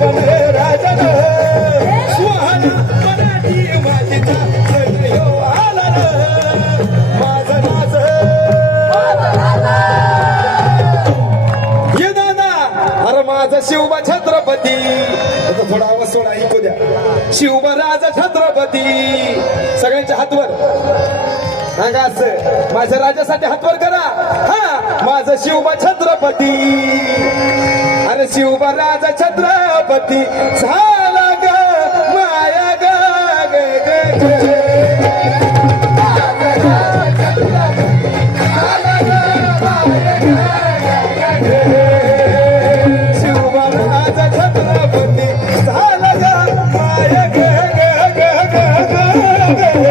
शिवबन राजन सुहाना मराठी मातीचा सण ह्यो आला र. माझं नाच ये दादा अरे माझा शिवबा छत्रपती. आता थोडा आवाज सोडा ऐकू द्या. शिवबा राजा छत्रपती सगळ्यांच्या हातवर सांगा असं माझ्या राजासाठी हातवर करा. हा माझं शिवबा छत्रपती अरे शिवबा राजा छत्रपती झाला ग माया ग ग ग ग. शिवबा राजा छत्रपती झाला ग माया ग ग ग ग ग ग.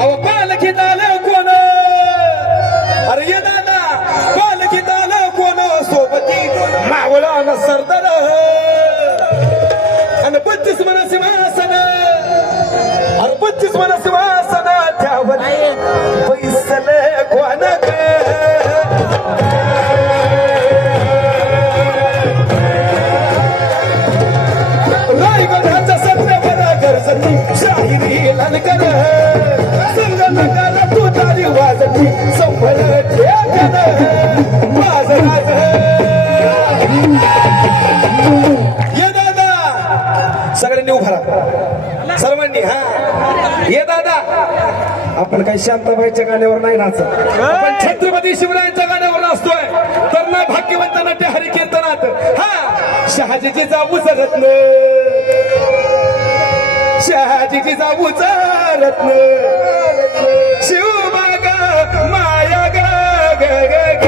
अहो पालखीत आलं कोण अरे ये दादा पालखीत आलं कोण सोबती मावळा न सरदार आणि 25 मन सिंहासन अरे 25 मन सिंहासन त्यावर पैसल कोण ग. रायगडाच्या सत्यावर गरजती शाहिरी ललकर संगमकर तू तारी वाजती संभल ठेकन माझं राज. ये दादा सगळ्यांनी उभा राहा सर्वांनी. हा ये दादा आपण काही शांताबाईच्या गाण्यावर नाही नाचत आपण छत्रपती शिवरायांच्या गाण्यावर नाचतोय. तर ना भाग्यवंतांना ते हरिकीर्तनात हा शहाजीची जाऊच रत्न शहाजीची जाऊच रत्न शिवबाग माया ग ग ग ग.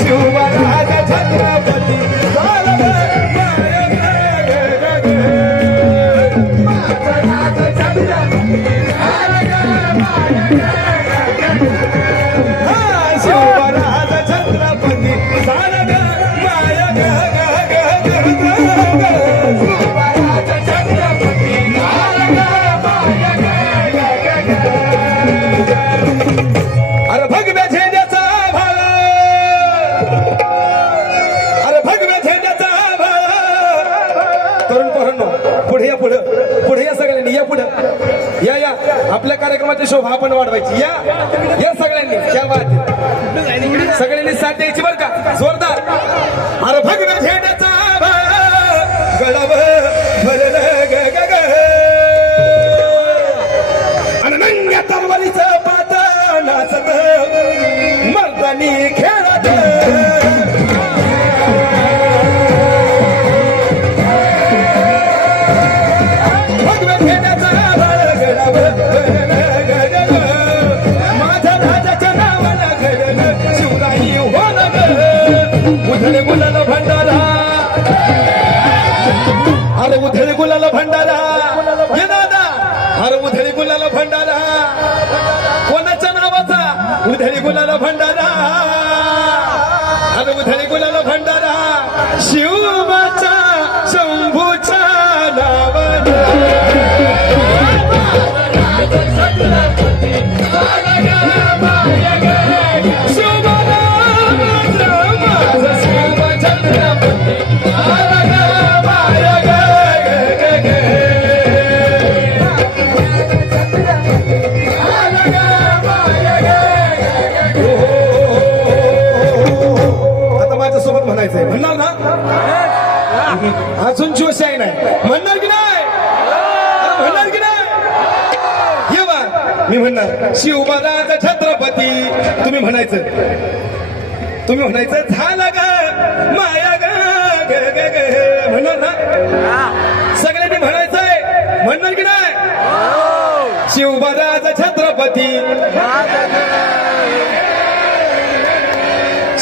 शिवबा राजा छत्रपती झाला ग माया ग ग ग ग. हा शिवबा राजा छत्रपती झाला ग माया ग ग ग ग ग ग. अरे भगव्या झेंड्याचा भाळ अरे भगव्या झेंड्याचा भाळ. तरुण पोरांनो पुढे या पुढे या सगळ्यांनी या पुढे या या आपल्या कार्यक्रमाची शोभा आपण वाढवायची. या या सगळ्यांनी क्या बात सगळ्यांनी साथ द्यायची बरं का जोरदार. अरे भगव्या झेंड्याचा भाळ गळाव भरलं ग ग ग आणि नंग्या तलवारीचं पात नाचत मर्दानी खेळत. भगव्या झेंड्याचा भाळ गळाव भरलं ग ग ग. माझ्या राजाच्या नावाला घडलं शिवराई होण ग. उधळे गुलाल भंडारा अरे उधळे गुलाल भंडारा ये दादा अरे उधळे गुलाल भंडारा कोणाच्या नावाचा उधळी गुलाल भंडारा अरे उधळी गुलाल भंडारा शिवबाचा शंभूच्या नावानं. म्हणायचंय म्हणणार ना अजून जोश आहे नाही म्हणणार की नाही म्हणणार की नाही. ये बा मी म्हणणार शिवबा राजा छत्रपती तुम्ही म्हणायचं झाला ग माया ग ग ग ग म्हणणार ना सगळ्यांनी म्हणायचंय म्हणणार की नाही. शिवबा राजा छत्रपती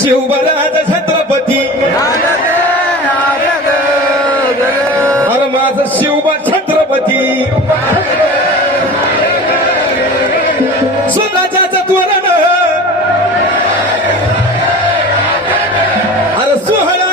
शिवबा राजा छत्रपती अरे माझा शिवबा छत्रपती स्वराज्याचं तोरण अरे सोहळा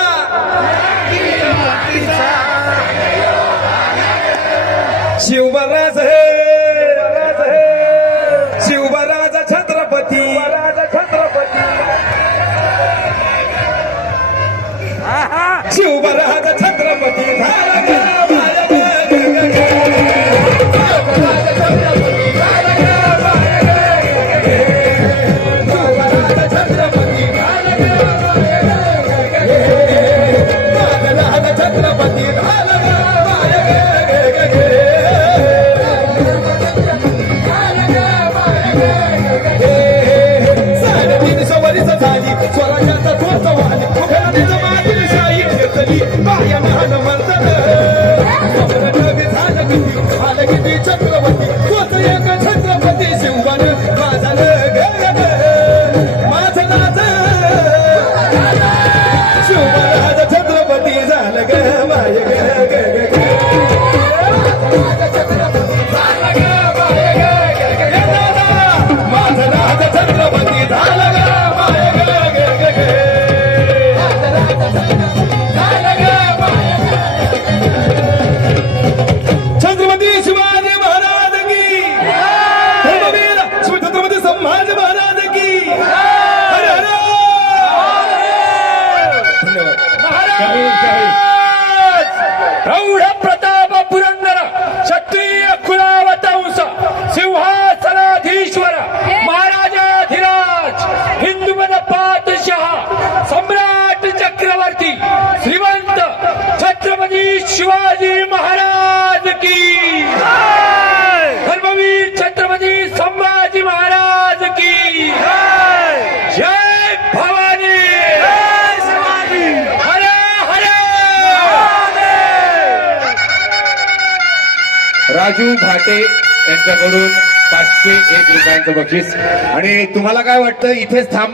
हनुमंत झालं किती चक्रवर्ती तोच एक छत्रपती शिवबन माझा माझं नाच शिवराज छत्रपती झालं ग माय ग माझं राज छत्रपती झालं ग माय छत्रपती शिवाजी महाराज की धर्मवीर छत्रपती संभाजी महाराज की हर हर प्रौढ प्रताप पुरंदर क्षत्रिय कुलावतंस सिंहासनाधीश्वर महाराजाधिराज हिंदुमन पातशाह सम्राट चक्रवर्ती श्रीमंत छत्रपती शिवाजी महाराज की धर्मवीर छत्रपती संभाजी महाराज की जय भवानी हर हर राजू भाटे यांच्याकडून 501 रुपयांचं बक्षीस. आणि तुम्हाला काय वाटतं इथेच थांब